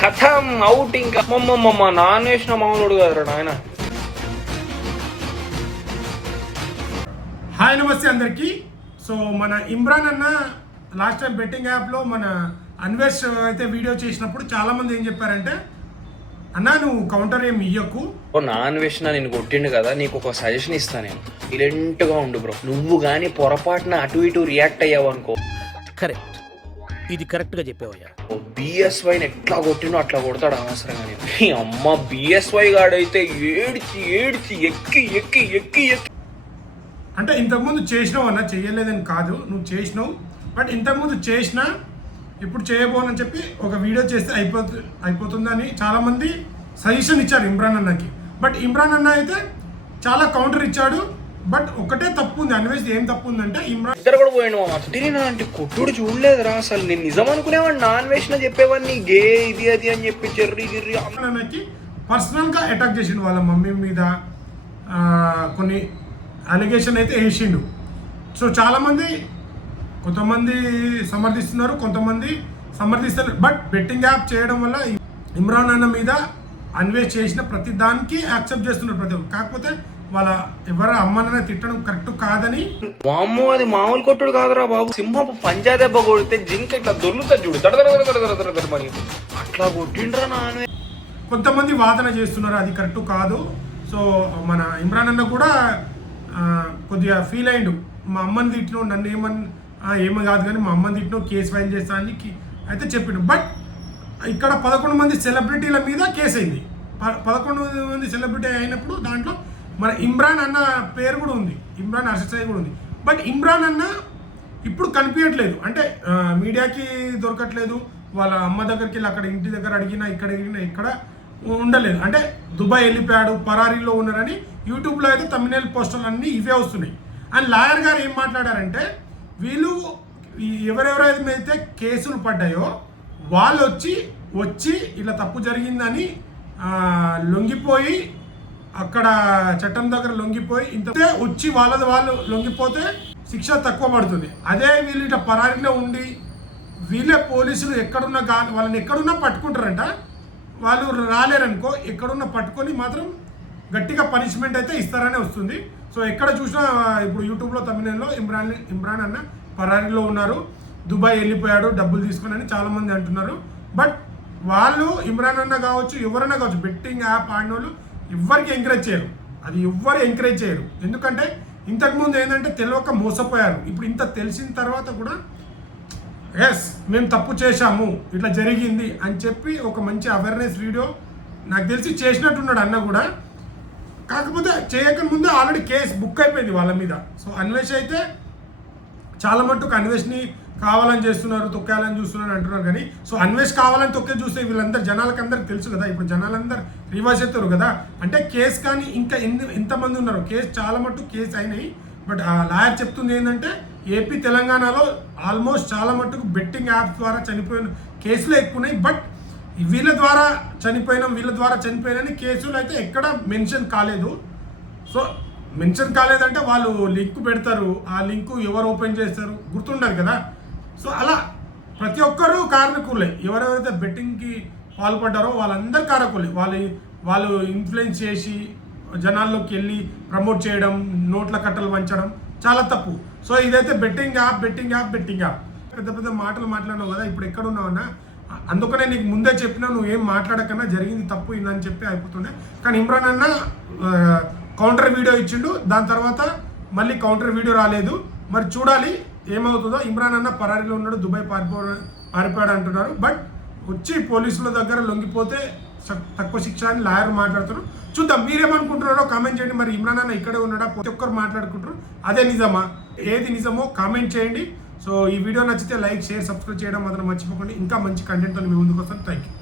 కథం అవుట్. ఇంకా నాన్ వేసిన మామూలు కదరా నాయన. హాయ్ నమస్తే అందరికీ. సో మన ఇమ్రాన్ అన్న లాస్ట్ టైం బెట్టింగ్ యాప్లో మన అన్వేష్ అయితే వీడియో చేసినప్పుడు చాలామంది ఏం చెప్పారంటే, అన్నా నువ్వు కౌంటర్ ఏమి ఇయ్యకు, నాన్ వేసిన నేను కొట్టిండు కదా, నీకు ఒక సజెషన్ ఇస్తాను. నేను సైలెంట్గా ఉండు బ్రో. నువ్వు కానీ పొరపాటున అటు ఇటు రియాక్ట్ అయ్యావు అనుకో. కరెక్ట్, ఇది కరెక్ట్గా చెప్పావయ్యా. బిఎస్వైని ఎట్లా కొట్టిండో అట్లా కొడతాడు అనవసరంగా. నీ అమ్మ బిఎస్వై గాడైతే ఏడ్చి ఏడ్చి ఎక్కి ఎక్కి ఎక్కి ఎక్కి అంటే ఇంతకుముందు చేసినావు అన్న, చెయ్యలేదని కాదు, నువ్వు చేసినావు. బట్ ఇంతకుముందు చేసినా ఇప్పుడు చేయబోనని చెప్పి ఒక వీడియో చేస్తే అయిపోతుందని చాలామంది సజెషన్ ఇచ్చారు ఇమ్రాన్ అన్నకి. బట్ ఇమ్రాన్ అన్న అయితే చాలా కౌంటర్ ఇచ్చాడు. బట్ ఒకటే తప్పు ఉంది, అన్వేష్ ఏం తప్పు ఉందంటే ఇమ్రాన్ ఇద్దరు కూడా పోయాడు. అట్టినా అంటే కొట్టుడు చూడలేదురా అసలు. నేను నిజం అనుకునేవాడు, నాన్ వేసిన చెప్పేవాడిని గే ఇది అది అని చెప్పి చెర్రి గిర్రి. అన్నకి పర్సనల్గా అటాక్ చేసిండు, వాళ్ళ మమ్మీ మీద కొన్ని అలిగేషన్ అయితే వేసిండు. సో చాలామంది కొంతమంది సమర్థిస్తున్నారు, కొంతమంది సమర్థిస్తారు. బట్ బెట్టింగ్ యాప్ చేయడం వల్ల ఇమ్రాన్ అన్న మీద అన్వేష్ చేసిన ప్రతి దానికి యాక్సెప్ట్ చేస్తున్నారు ప్రతి ఒక్కరు. కాకపోతే వాళ్ళ ఎవరు అమ్మనైనా తిట్టడం కరెక్ట్ కాదని. వామ్మో, అది మామూలు కొట్టుడు కాదురా బాబు. సింహపు పంజా దెబ్బ కొడితే జింక ఇట్లా దొర్లుతా చూడు, తడదరని అట్లా కొట్టిండ్రా నాన్న. కొంతమంది వాదన చేస్తున్నారు అది కరెక్ట్ కాదు. సో మన ఇమ్రాన్ అన్న కూడా కొద్దిగా ఫీల్ అయ్యిండు, మా అమ్మని తిట్టినో నన్ను ఏమో కాదు కానీ మా అమ్మని తిట్టినో కేసు ఫైల్ చేస్తానని అయితే చెప్పిండు. బట్ ఇక్కడ 11 మంది సెలబ్రిటీల మీద కేసు అయింది. 11 మంది సెలబ్రిటీ అయినప్పుడు దాంట్లో మన ఇమ్రాన్ అన్న పేరు కూడా ఉంది, ఇమ్రాన్ అర్షద్ కూడా ఉంది. బట్ ఇమ్రాన్ అన్న ఇప్పుడు కనిపించట్లేదు, అంటే మీడియాకి దొరకట్లేదు. వాళ్ళ అమ్మ దగ్గరికి వెళ్ళి అక్కడ ఇంటి దగ్గర అడిగినా ఇక్కడ ఉండలేదు. అంటే దుబాయ్ వెళ్ళిపోయాడు, పరారీలో ఉన్నారని యూట్యూబ్లో అయితే తమిళ పోస్టర్లు అన్నీ ఇవే వస్తున్నాయి. అండ్ లాయర్ గారు ఏం మాట్లాడారంటే, వీళ్ళు ఎవరెవరైతే కేసులు పడ్డాయో వాళ్ళు వచ్చి ఇలా తప్పు జరిగిందని లొంగిపోయి అక్కడ చట్టం దగ్గర లొంగిపోయి ఇంత వచ్చి వాళ్ళు లొంగిపోతే శిక్ష తక్కువ పడుతుంది. అదే వీళ్ళు ఇట్లా పరారీలో ఉండి వీళ్ళే పోలీసులు ఎక్కడున్నా వాళ్ళని ఎక్కడున్నా పట్టుకుంటారంట. వాళ్ళు రాలేరనుకో, ఎక్కడున్నా పట్టుకొని మాత్రం గట్టిగా పనిష్మెంట్ అయితే ఇస్తారనే వస్తుంది. సో ఎక్కడ చూసినా ఇప్పుడు యూట్యూబ్లో తమిళలో ఇమ్రాన్ అన్న పరారీలో ఉన్నారు, దుబాయ్ వెళ్ళిపోయాడు డబ్బులు తీసుకుని అని చాలామంది అంటున్నారు. బట్ వాళ్ళు ఇమ్రాన్ అన్న కావచ్చు, ఎవరైనా కావచ్చు, బెట్టింగ్ యాప్ ఆడిన వాళ్ళు ఎవ్వరికి ఎంకరేజ్ చేయరు. అది ఎవ్వరు ఎంకరేజ్ చేయరు. ఎందుకంటే ఇంతకుముందు ఏంటంటే తెలియక మోసపోయారు. ఇప్పుడు ఇంత తెలిసిన తర్వాత కూడా ఎస్ మేము తప్పు చేశాము, ఇట్లా జరిగింది అని చెప్పి ఒక మంచి అవేర్నెస్ వీడియో నాకు తెలిసి చేసినట్టున్నాడు అన్న కూడా. కాకపోతే చేయకముందే ఆల్రెడీ కేసు బుక్ అయిపోయింది వాళ్ళ మీద. సో అన్వేష్ అయితే చాలా మట్టుకు అన్వేష్ని కావాలని చేస్తున్నారు, తొక్కేయాలని చూస్తున్నారు అంటున్నారు. కానీ సో అన్వేష్ కావాలని తొక్కే చూస్తే వీళ్ళందరూ జనాలకి అందరికి తెలుసు కదా, ఇప్పుడు జనాలందరూ రివర్స్ అవుతారు కదా. అంటే కేసు కానీ ఇంకా ఎంతమంది ఉన్నారు, కేసు చాలా మట్టుకు కేసు అయినాయి. బట్ ఆ లాయర్ చెప్తుంది ఏంటంటే ఏపీ తెలంగాణలో ఆల్మోస్ట్ చాలా మట్టుకు బెట్టింగ్ యాప్స్ ద్వారా చనిపోయిన కేసులు ఎక్కువ ఉన్నాయి. బట్ వీళ్ళ ద్వారా చనిపోయినని కేసులు అయితే ఎక్కడ మెన్షన్ కాలేదు. సో మెన్షన్ కాలేదంటే వాళ్ళు లింక్ పెడతారు, ఆ లింకు ఎవరు ఓపెన్ చేస్తారు గుర్తుండదు కదా. సో అలా ప్రతి ఒక్కరూ కారకులే. ఎవరెవరైతే బెట్టింగ్కి పాల్పడ్డారో వాళ్ళందరూ కారకులే. వాళ్ళు ఇన్ఫ్లుయెన్స్ చేసి జనాల్లోకి వెళ్ళి ప్రమోట్ చేయడం, నోట్ల కట్టలు వంచడం చాలా తప్పు. సో ఇదైతే బెట్టింగ్ యాప్ పెద్ద పెద్ద మాటలు మాట్లాడినావు కదా, ఇప్పుడు ఎక్కడ ఉన్నావన్నా. అందుకనే నీకు ముందే చెప్పినా నువ్వు ఏం మాట్లాడకన్నా జరిగింది తప్పు ఇందని చెప్పి అయిపోతుండే. కానీ ఇమ్రాన్ అన్న కౌంటర్ వీడియో ఇచ్చిండు, దాని తర్వాత మళ్ళీ కౌంటర్ వీడియో రాలేదు. మరి చూడాలి ఏమవుతుందో. ఇమ్రాన్ అన్న పరారీలో ఉన్నాడు, దుబాయ్ పారిపోయాడు అంటున్నారు. బట్ వచ్చి పోలీసుల దగ్గర లొంగిపోతే తక్కువ శిక్ష అని లాయర్ మాట్లాడుతున్నారు. చూద్దాం మీరేమనుకుంటున్నారో కామెంట్ చేయండి. మరి ఇమ్రాన్ అన్న ఇక్కడే ఉన్నాడా, ప్రతి ఒక్కరు మాట్లాడుకుంటారు, అదే నిజమా, ఏది నిజమో కామెంట్ చేయండి. సో ఈ వీడియో నచ్చితే లైక్, షేర్, సబ్స్క్రైబ్ చేయడం మాత్రం మర్చిపోకండి. ఇంకా మంచి కంటెంట్తో మీ ముందుకు వస్తాను. Thank you.